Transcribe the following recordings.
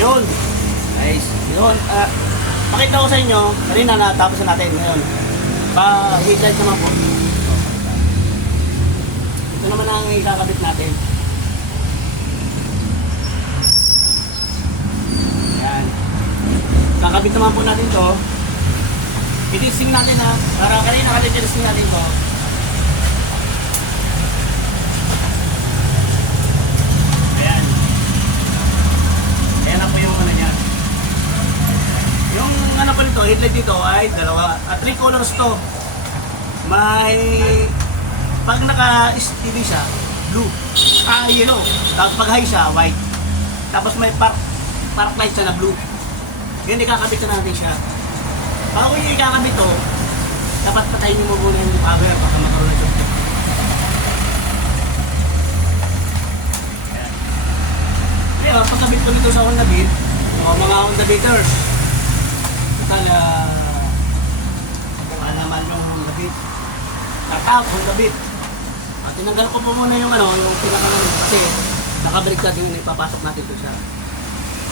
Yun. Guys, yun. Pakita ko sa inyo, kanina natapos na natin ngayon. Pa-headlight naman po. Ito naman ang ikakabit natin. Yan. Kakabit naman po natin to. I-testing natin ha. Para kanina kali-testing natin to. Ayan. Ayan na po yung ano niya. Yung ano po nito, headlight dito ay dalawa. 3 colors to. May pag naka-steady siya, blue. Yellow. Tapos pag high siya, white. Tapos may park light siya na blue. Ganyan ikakabit na natin siya. Bago yung ikakabit to, dapat patayin mo muna yung power baka magkaroon ng short. Kaya pagkabit ko dito sa Honda Beat, mga Honda Beaters. Alaman yung Honda Beat. Tatap, Honda Beat. At tinanggal ko po muna yung yung pinakalamit kasi nakabrigtad yung ipapasok natin ito siya.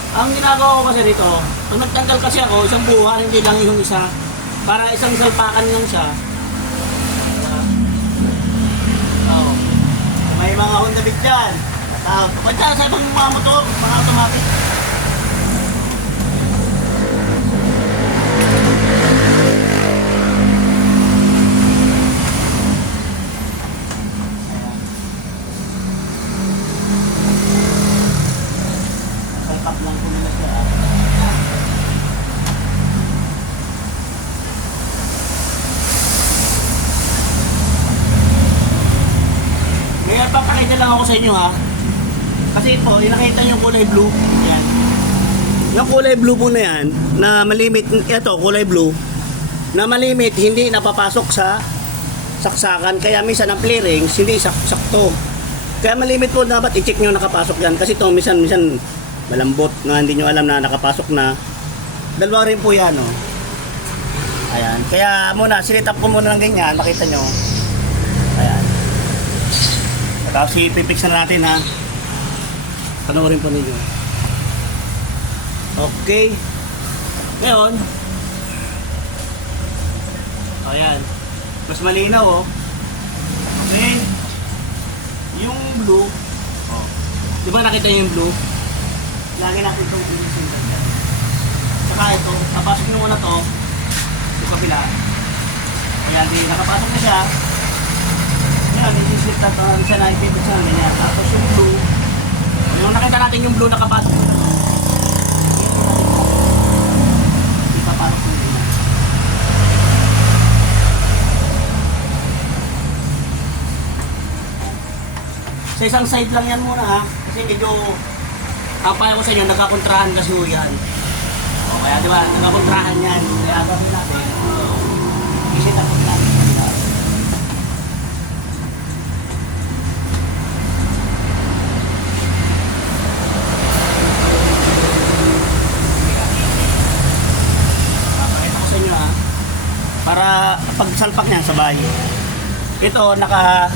Ang ginagawa ko kasi dito, pag nagtanggal kasi ako, isang buuhan, hindi lang yung isa. Para isang salpakan lang siya. Oh. May mga Honda Beat dyan. Kapag dyan sa ibang mga motor, mga automatic. Salpak lang po nila siya. Ngayon, papakita lang ako sa inyo ha. Kasi po, nakita nyo yung kulay blue. Ayan. Yung kulay blue po na yan, na malimit, ito, kulay blue, na malimit, hindi napapasok sa saksakan. Kaya minsan ang flare rings, hindi sakto. Kaya malimit po, dapat i-check nyo nakapasok yan. Kasi ito, minsan malambot na hindi nyo alam na nakapasok na. Dalawa rin po yan, oh. Ayan. Kaya muna, sinitap ko muna ng ganyan, makita nyo. Ayan. Tapos ipipix na natin ha. Panoorin po ninyo. Okay. Ngayon. Ayan. Mas malinaw oh. Okay. Yung blue. Oh. Di ba nakita niyo yung blue? Lagi natin itong bilisin dyan. Saka ito, napasok nyo muna to. Yung kabila. Ayan, di nakapasok na siya. Ayan, i-slip natin siya na ipipit siya. Ganyan. Tapos yung blue. Yung nakita natin yung blue nakapasok na. Ipapasok na din. Sa isang side lang yan muna ha. Kasi medyo ang payo ko sa inyo, nagkakontrahan kasi ho yan. O kaya diba, nagkakontrahan yan. Kaya gawin natin. Isit ako natin. Para pag salpak niya sabay. Ito naka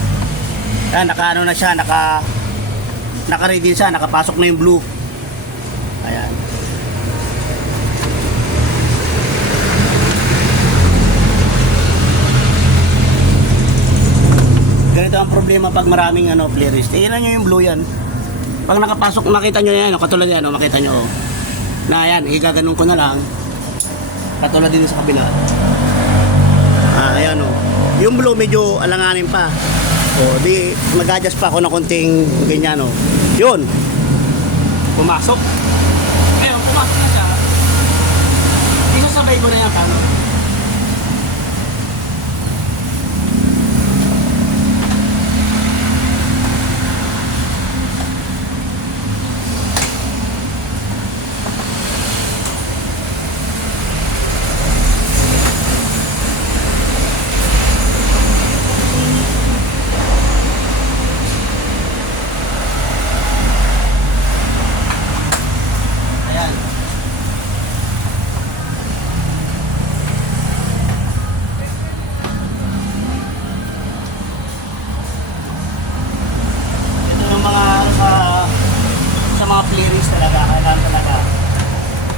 ano na siya, naka-ready siya, nakapasok na yung blue. Ayan. Ganito ang problema pag maraming flares. Tingnan niyo yung blue yan. Pag nakapasok, makita niyo yan, katulad yan, makita niyo. Na yan, igaganon ko na lang. Katulad din sa kabila. Ayan o. Yung blue medyo alanganin pa. O, di mag-adjust pa ako ng konting ganyan o. Yun. Pumasok. Ngayon, pumasok na siya. Isasabay ko na yan paano.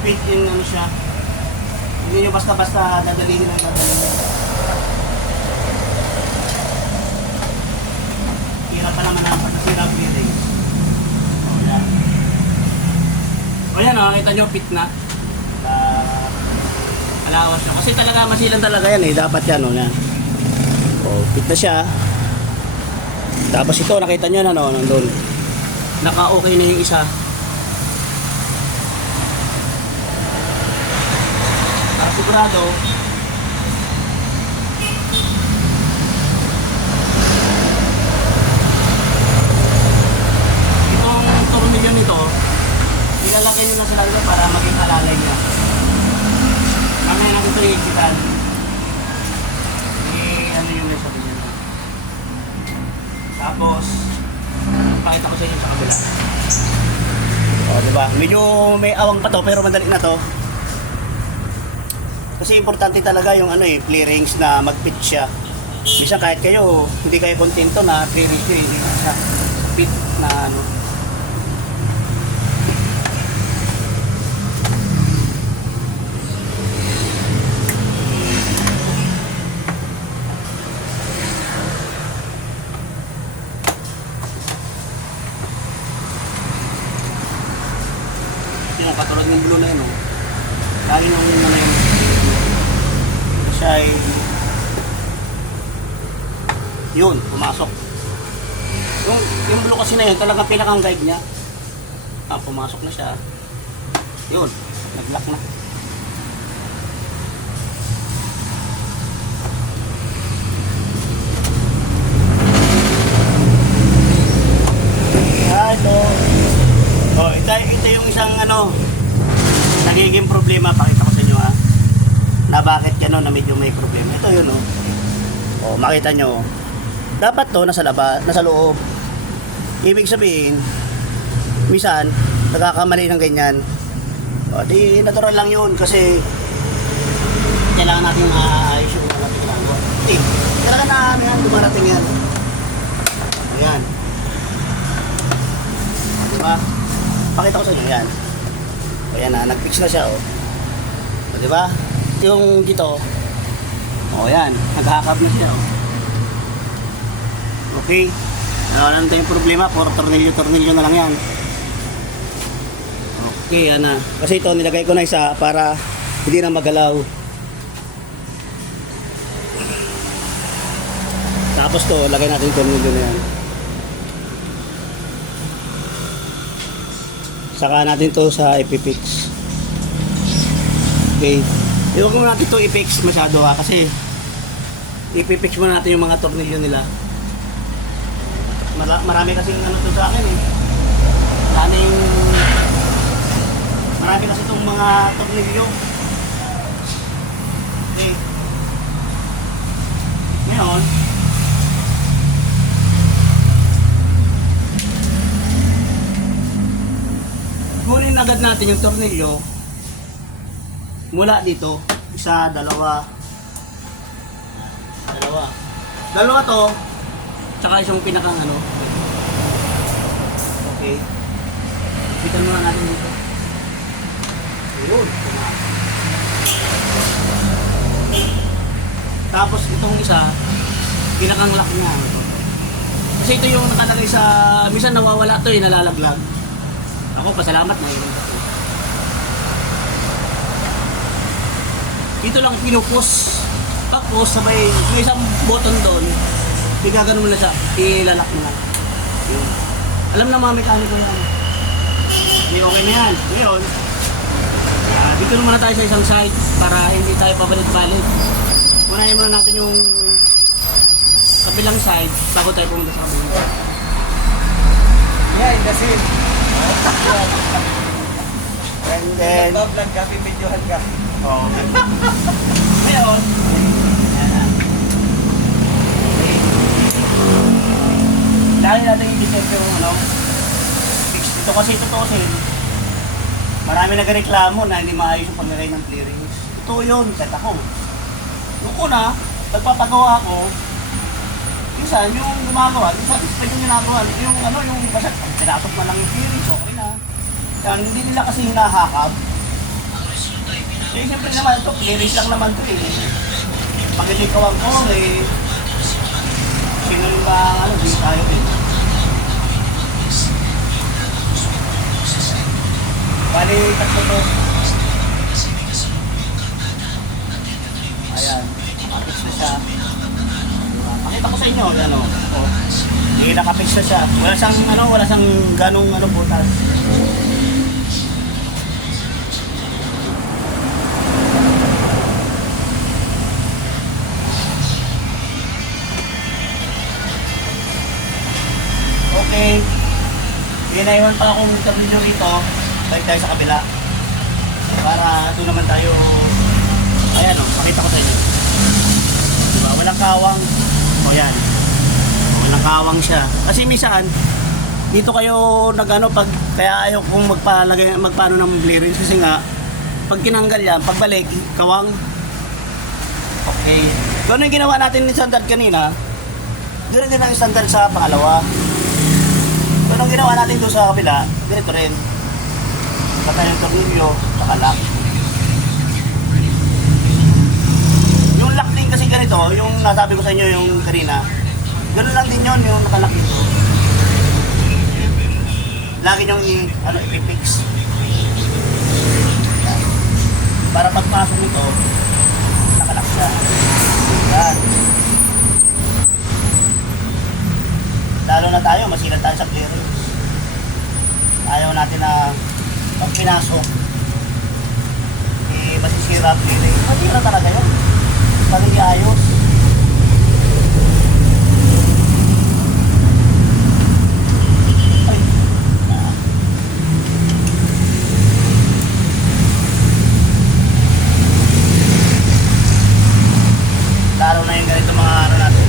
fit in ano siya. Hindi nyo basta-basta dadalihin ang dadalihin. Hirap pa naman ang pagkasira ang bearings. O yan. O yan o, kita nyo fit na. Alawas na. Kasi talaga masilan talaga yan eh. Dapat yan o yan. O, fit na siya. Tapos ito, nakita nyo na no, nandun. Naka-okay na yung isa. Para sigurado, itong tornilyo nito, ilalagay nyo na sa lalo para maging alalay niya. Mamaya natin ito iikitan. Ano yung sabi niya. Tapos, pakita ko sa inyo sa kabila. O, diba? Medyo may awang pa to, pero madali na to. Kasi importante talaga yung ano eh, clearings na mag-fit siya. Minsan kahit kayo, hindi kayo kontento na clearings nyo, hindi siya fit na ano. Yung katulad ng blue na yun, oh. Dahil yung ano yun, siya ay yun, pumasok. Yung blue kasi na yun, talagang pinakang guide niya. Pumasok na siya. Yun, nag-lock na. Hello. Oh, ito yung isang ano, nagiging problema, pakita ko sa inyo ha. Na bakit gano'n na medyo may problema. Ito yun oh. Oh, makita nyo. Dapat to nasa labas, nasa loob. Ibig sabihin, minsan nagkakamali ng ganyan. O, di natural lang yun kasi kailangan natin maayos yung mga ginagawa. Kailangan na yan, dumarating yan. Ayan. Diba? Pakita ko sa inyo yan. Ayan na, nag-fix na siya oh. O, diba? Ito yung dito. O yan, naghahakab na siya oh. Okay. Wala na tayong problema, puro tornilyo na lang yan. Okay, yan na. Kasi ito, nilagay ko na isa para hindi na magalaw. Tapos to, lagay natin yung tornilyo na yan. Saka natin to sa ipipix. Okay. Huwag mo natin to ipix masyado ha, kasi ipipix mo natin yung mga tornilyo nila. Marami kasing ano to sa akin eh. Marami kasi itong mga tornilyo. Okay. Ngayon, kunin agad natin yung tornilyo mula dito. Isa, dalawa to, tsaka isang pinakang ano. Okay, bitan muna natin dito. Ayun, tapos itong isa pinakang lock niya. Kasi ito yung nakalagay sa, minsan nawawala to eh, nalalaglag. Ako pasalamat na yun. Dito lang pinupus. Tapos sabay may isang button doon. Igagano mo na siya, ilalak mo na. Yun. Alam na mga mekaniko yan. Hindi okay na yan. Ngayon, dito naman na tayo sa isang side para hindi tayo pabalik-balik. Unahin muna natin yung kabilang side bago tayo pumunta sa kabilang side. Yeah, that's it. And then, Vlog ka, pipidyohan ka. oh. Ngayon, dahil natin i-check yung ano, fix dito kasi tutusin. Marami nagreklamo na hindi maayos yung paglagay ng clearings. Ito yun, set ako. Nung una, nagpapagawa ako, minsan yung gumagawa, yung satisfied yung ginagawa, yung ano, yung basta pinasok na lang yung clearings, okay na. Yan, hindi nila kasi hinahakab. Eh, siyempre naman ito, clearance lang naman ito eh. Pag hindi kawang ko, eh, sino yung ba, ano, di tayo eh. Bali, tatlo to. Ayan, nakapix na siya. Pakita ko sa inyo, ano, oh. Hindi nakapix na siya. Wala siyang ganong, ano, butas. Okay. Pinaiwan pa akong video rito. Balik tayo sa kabila. Para doon naman tayo. Ayan o, pakita ko sa inyo. Diba? Walang kawang. O yan. Walang kawang siya. Kasi minsan, dito kayo nagano pag kaya ayaw kong magpaano ng clearance kasi nga pag tinanggal yan, pagbalik, kawang. Okay. Kung ano yung ginawa natin ni standard kanina, ganoon din ang standard sa pangalawa. Kung anong ginawa natin doon sa kabila, ganito rin. Patay yung tornilyo, nakalak. Yung lock din kasi ganito, yung nasabi ko sa inyo yung kanina, ganoon lang din yun, yung nakalak dito. Lagi nyo ipipix. Yan. Para pagpasok nito, nakalak siya. Yan. Lalo na tayo, masilan tayo sa clearance. Ayaw natin na pag pinasok, eh, masisira ang clearance. Masira talaga yun. Pag hindi ayos. Ay. Lalo na yung ganito mga ano natin.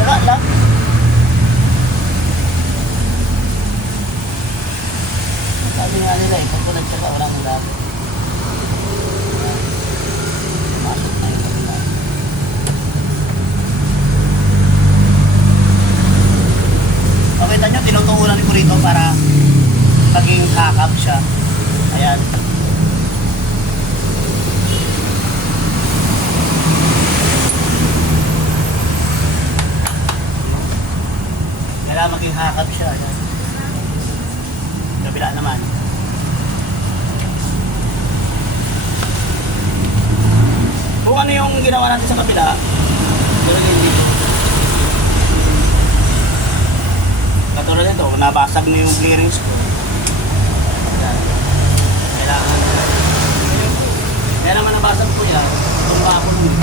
Saka lang. Sabi nga nila eh, kung nagtsaga, walang ulam. Masok na yung kanila. Pakita nyo, tinutuunan ko rito para maging kakap siya. Ayan. Kailangan maging kakap siya. Ayan. Kabila naman. Kung ano yung ginawa natin sa kabila, gano'n din dito. Katulad nito, nabasag na yung clearance ko. Yan. Kailangan. Kaya naman nabasag ko yan, tumba ako nun.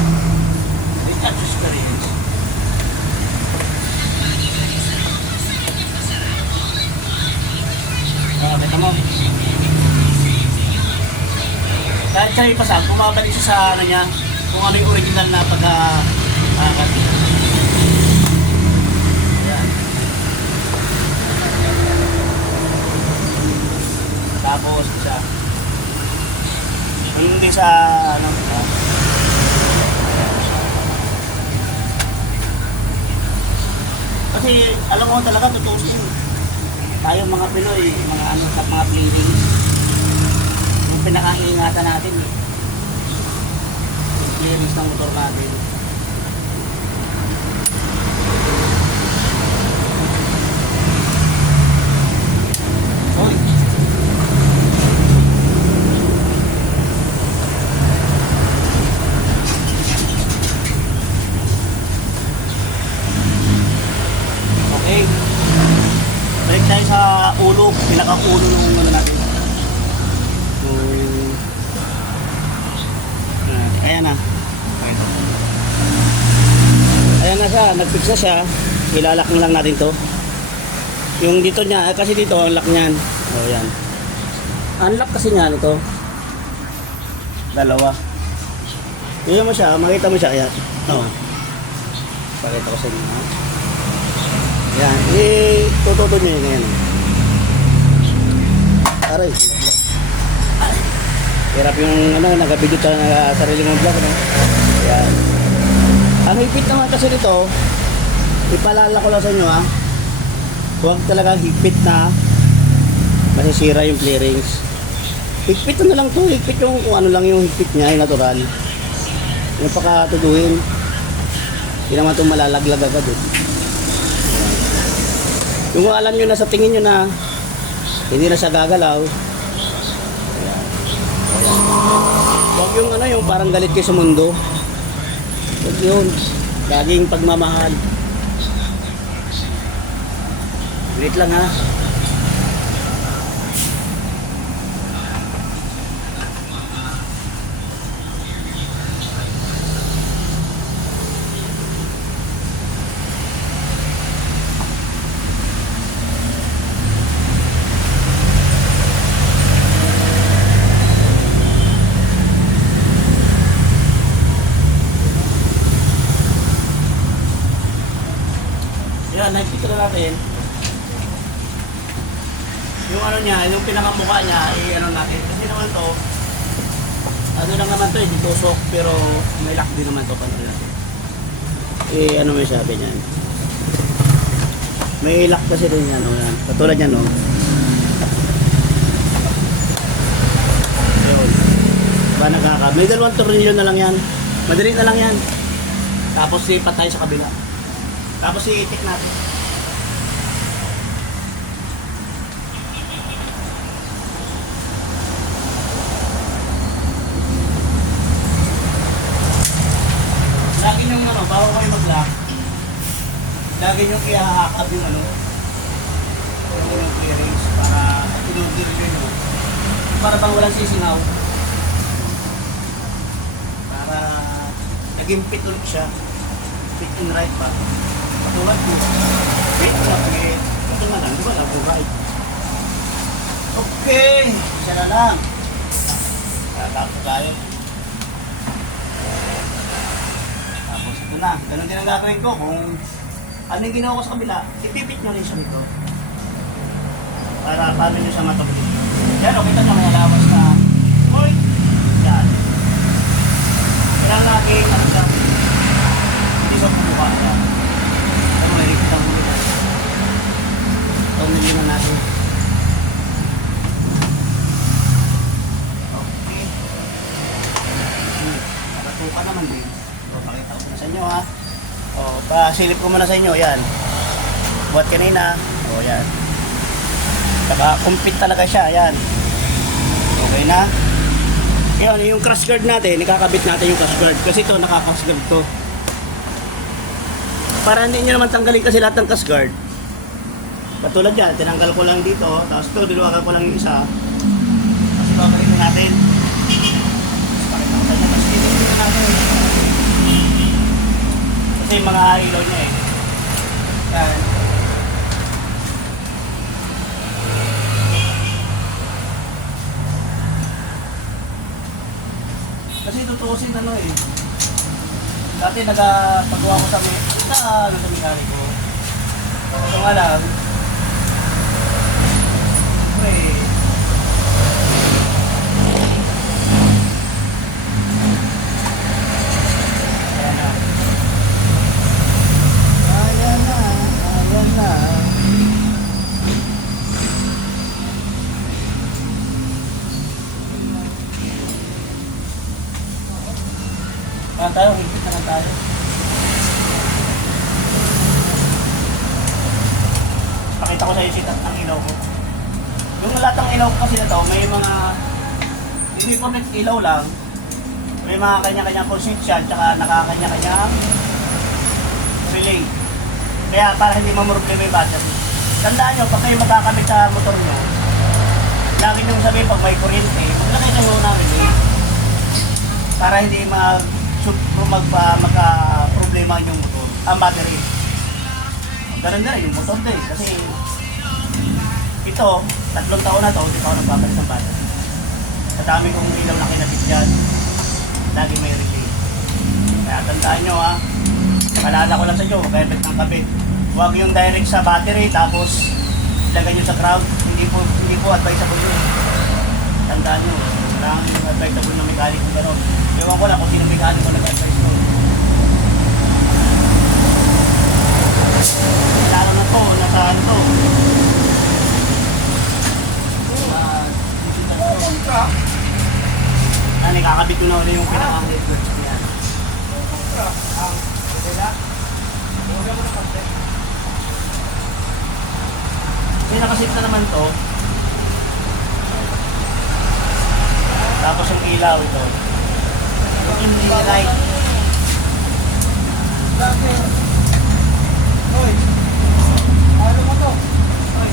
It's not just clearance. Kita mo. Kahit siya ipasag, bumabalik siya sa ano niya, kung ano yung original na pagka-akat. Ayan. Tapos siya. Hindi sa ano. Kasi alam mo talaga tutusin. Tayo mga Pinoy, mga ano, mga plating. Yung pinakaingatan natin eh. Yung clearance ng motor natin. Sorry. Okay. Balik tayo sa ulo, pinaka-ulo ng ano natin. Ayan na. Ayan na siya, nag-fix na siya. Ilalak lang natin to. Yung dito niya, kasi dito ang lock niyan. O yan. Unlock kasi niya ito. Dalawa. Iyon mo siya, makita mo siya. Ayan. O. Pakita ko sa inyo. Ha? Yan, tututo nyo yun ngayon. Aray. Hirap yung nag-video sa sarili mong vlog. Yan. Ang hipit naman kasi nito, ipalala ko lang sa inyo ha. Huwag talaga hipit na masisira yung clearance. Higpit na lang to, higpit yung kung ano lang yung higpit niya, yung natural. Yung pakatuduhin. Hindi naman itong malalaglag agad eh. Yung alam nyo na sa tingin nyo na hindi na siya gagalaw. Ayan. Huwag yung ano, yung parang galit kayo sa mundo. Huwag yun. Laging pagmamahal. Galit lang ha. Yan, nakikita na natin. Yung ano niya, yung pinakamukha niya, ano natin. Kasi naman to, ano lang naman to, ditusok, pero may lock din naman to. Paano natin? Ano may sabi niyan? May lock kasi rin yan, yan. Katulad yan, no? Yun. Diba nakaka? May 2 tornilyo na lang yan. Madali na lang yan. Tapos lipat tayo sa kabila. Tapos i-tick natin. Lagi yung ano, bago kayo mag-lock, lagi yung ihahakap yung ano, yung clearings para tinugil nyo. Para bang walang sisingaw. Para naging fit ulit siya. Fit and right ba? Patulad ko. Wait, wait. Ito nga lang, di ba? Love right. Okay. Isa na lang. Tapos tayo. Tapos ito na. Ganun din ang gagawin ko. Kung ano yung ginawa ko sa kabila, ipipit nyo rin siya nito. Para paano nyo siya matapos. Yan, okay ito na may alawas na point. Yan. Kailangan natin, ano siya, hindi siya bumuka siya. Ano, may rikit ang huli. Ito, niliman natin. Okay. Nakatuka naman din. O, pakita ko na sa inyo ha. O, pasilip ko muna sa inyo, yan. Buhat kanina. O, yan. Naka-compete talaga siya, yan. Okay na. Yan, yung crash guard natin, ikakabit natin yung crash guard. Kasi ito, naka-crash guard to. Para hindi nyo naman tanggalin kasi lahat ng crash guard. Patulad yan, tinanggal ko lang dito, tapos ito, diluwagan ko lang yung isa. Tapos babalik na natin. Tapos pakita ko sa inyo, tapos dito natin. Kasi yung mga ilaw niya eh. Yan. Kasi tutuusin ano eh. Dati nagpagawa ko sa mechanic ko. Ito nga lang. Siyempre. Ayan na. Ayan na. Ayan tayo, higpit na lang tayo. Pakita ko sa iyo sitat ng ilaw ko. Yung lahat ng ilaw ko kasi na to, may mga uniform ilaw lang. May mga kanya-kanyang position, tsaka nakakanya-kanyang relay. Kaya para hindi mamroblema yung battery. Tandaan nyo, pag kayo magkakamit sa motor nyo, lagi nyo sabihin pag may kuryente, maglagay nyo muna ng relay. Para hindi magka-problema yung motor, ang battery. Ganun na yung motor din, kasi ito, 3 taon na to, hindi pa ako nagpapalit ng battery. Sa dami kong ilaw na kinabit dyan, lagi may relay. Kaya tandaan nyo ha, palala ko lang sa inyo, mag-effect ng kabit. Huwag yung direct sa battery, tapos ilagay nyo sa ground, hindi po advisable yun. Tandaan nyo, kailangan yung advisable na mechanic kung gano'n. Ewan ko lang kung sino mechanic ko nag-advise ko. Lalo na to, nasa ano to. Ano, kakabit ko na ulit yung pinaka-head guards niya. May nakasit na naman to. Tapos yung ilaw ito. Yung LED light. Bakit? Hoy! Ano mo to? Hoy!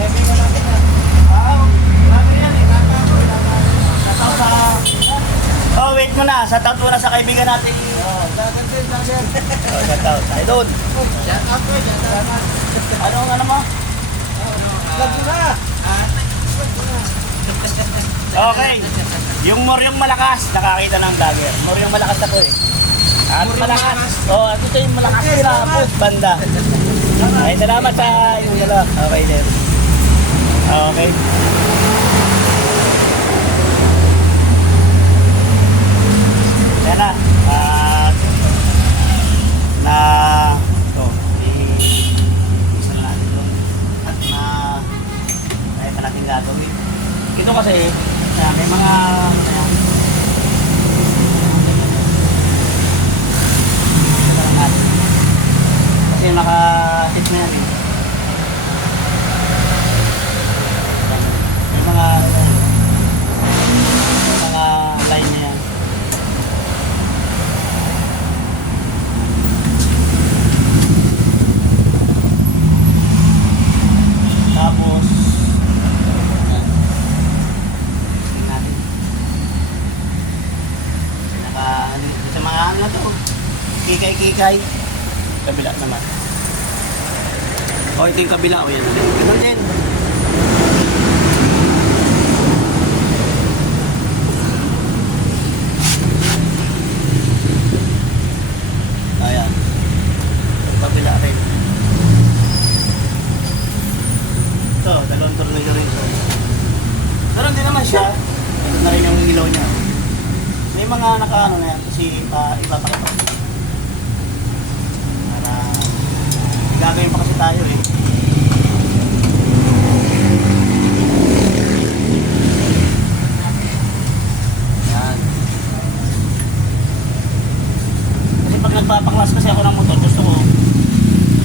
Heavy mo natin ha? Grabe yan eh. Shoutout sa... Oh, wait mo na. Shoutout muna sa kaibigan natin. Dagan dagan. Oh, shoutout. Idol. Shout out ko, shout out. Ano ang ano mo? Vlog mo na! Okay. Yung moryong malakas, nakakita ng vlogger. Moryong malakas ako eh. At Moryong malakas. malakas. Oh, at ito yung malakas Okay, sa salamat. post banda. Ay, salamat sa yung dalawa. Okay din. Okay. Yan na. Na ito. Isa na natin ito. At na kaya pa natin gagawin. Ito kasi may mga ano na yan. Ito lang natin. Kasi naka-hit na yan eh. May mga line na yan. Tapos yan. Tingnan natin. Sa mga ano na to, kikay-kikay. Kabila naman. O, ito yung kabila. O, yan. Ganun din. Ayan. Yung kabila rin. Ito, dalawang tornilyo rin ito. Pero hindi naman siya. Ito na rin yung ilaw niya. May mga nakaano na yan kasi ipapakita ko. Para gagawin pa kasi tayo eh. Yan. Kasi pag nagpapaklas kasi ako ng motor, gusto ko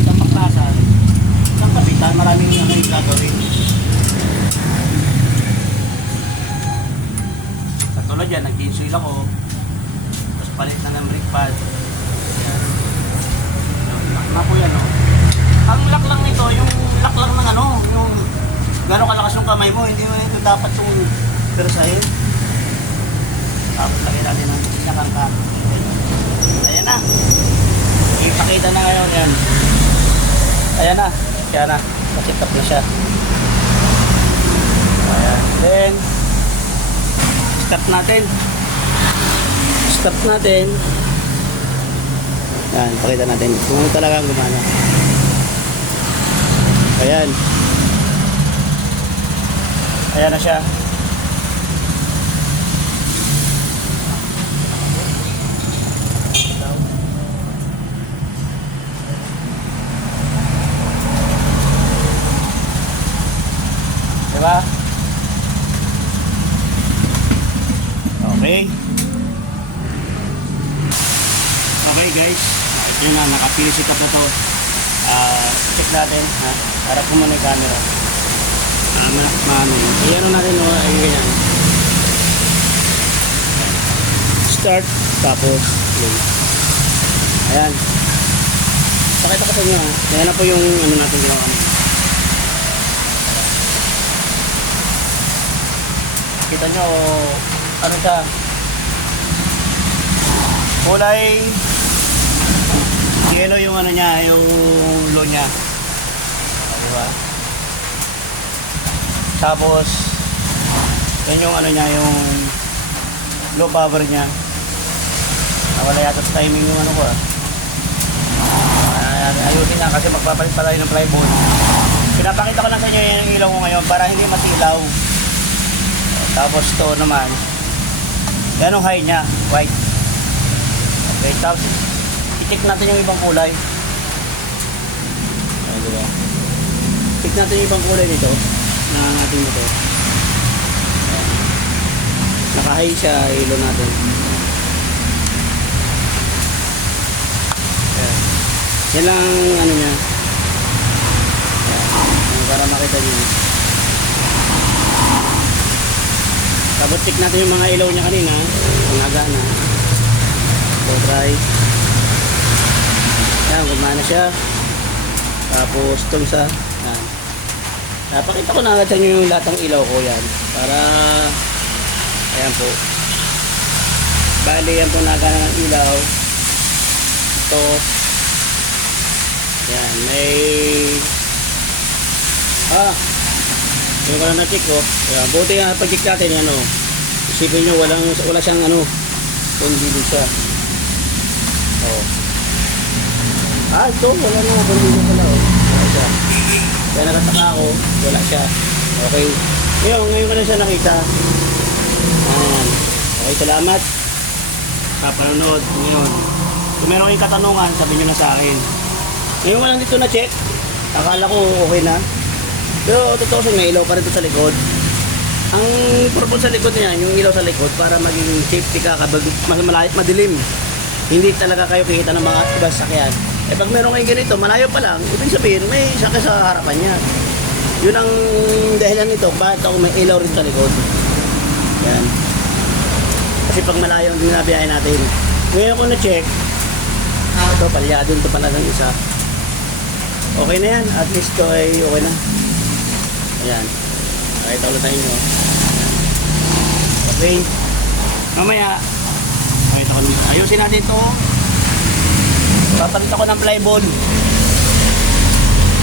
sa paklasan, isang kapitan, maraming ano yung gagawin. Katulad yan, nag-insuil ako, tapos palit na ng brake pad. Yan. Lock na po yan, no? Ang lock lang nito, yung lock lang ng ano, yung gano'ng kalakas yung kamay mo, hindi mo ito dapat itong persahin. Tapos lagyan natin ng pinakangka. Ayan na. Ipakita na ngayon yan. Ayan na. Kaya na. Nakitap na siya. Ayan. Then, stop natin. Stop natin. Ayan. Pakita natin kung ano talagang gumana. Ayan. Ayan na siya. Diba? Okay. Okay guys. Ito na, naka-PVC cup na to. Check natin. Ha? Para po muna yung camera. Maano yun. Iyan natin o ay ganyan. Start. Tapos yun. Ayan. Pakita ko sa inyo ha. Ayan na po yung ano natin ginawa. Kita nyo, ano siya, kulay yellow yung ano niya, yung low niya. Diba? Tapos, yun yung ano niya, yung low power niya. Nawala yata sa timing yung ano ko ayusin niya kasi magpapalit pa tayo ng plywood. Pinapakita ko lang sa inyo yung ilaw ko ngayon para hindi masilaw. Tapos to naman, yan ang high niya, white. Okay, tapos i-check natin yung ibang kulay. Ay, diba? Check natin yung ibang kulay nito na natin ito. Naka-high siya, ilaw natin. Ayan. Yan lang ang ano niya. Ayan. Para makita niyo. Tapos check natin yung mga ilaw niya kanina. Ang agana. So try. Ayan, gumana siya. Tapos itong sa yan. Napakita ko na agad sa inyo yung lahat ng ilaw ko yan. Para ayan po. Bali yan po nagana ng ilaw. Ito. Yan. May yung wala na check ko. Ayan. Buti nga pag-check natin yan o. Isipin nyo wala siyang ano. Kundi siya. Oh. Ito, wala na. Kundi pala o. Wala siya. Kaya nakataka ako, wala siya. Okay. Ngayon ko na siya nakita. Ayan. Okay, salamat sa panonood ngayon. Kung meron kayong katanungan, sabihin nyo na sa akin. Ngayon ko lang dito na check. Akala ko okay na. Pero totoo may ilaw pa rin ito sa likod. Ang purpose sa likod niya, yung ilaw sa likod, para maging safety ka kapag madilim. Hindi talaga kayo kikita ng mga ibang sakyan. Eh pag meron kayong ganito, malayo pa lang, ibig sabihin may sakya sa harapan niya. Yun ang dahilan nito, bakit ako may ilaw rin sa likod. Yan. Kasi pag malayo ang binabiyahe natin. Ngayon ko na-check, ito, palyado ito pala ng isa. Okay na yan, at least ito ay okay na. Ayan. Pakita ulit tayo nyo. Okay. Mamaya, pakita ko naman. Ayusin natin ito. Papalit ako ng flyball.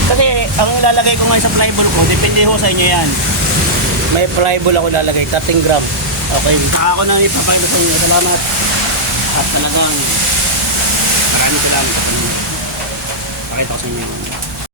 Kasi ang lalagay ko ngayon sa flyball ko, depende ho sa inyo yan. May flyball ako lalagay, 13 gram. Okay. Saka ako na ipapakita sa inyo. Salamat. At talagang maraming salamat. Pakita ko sa inyo.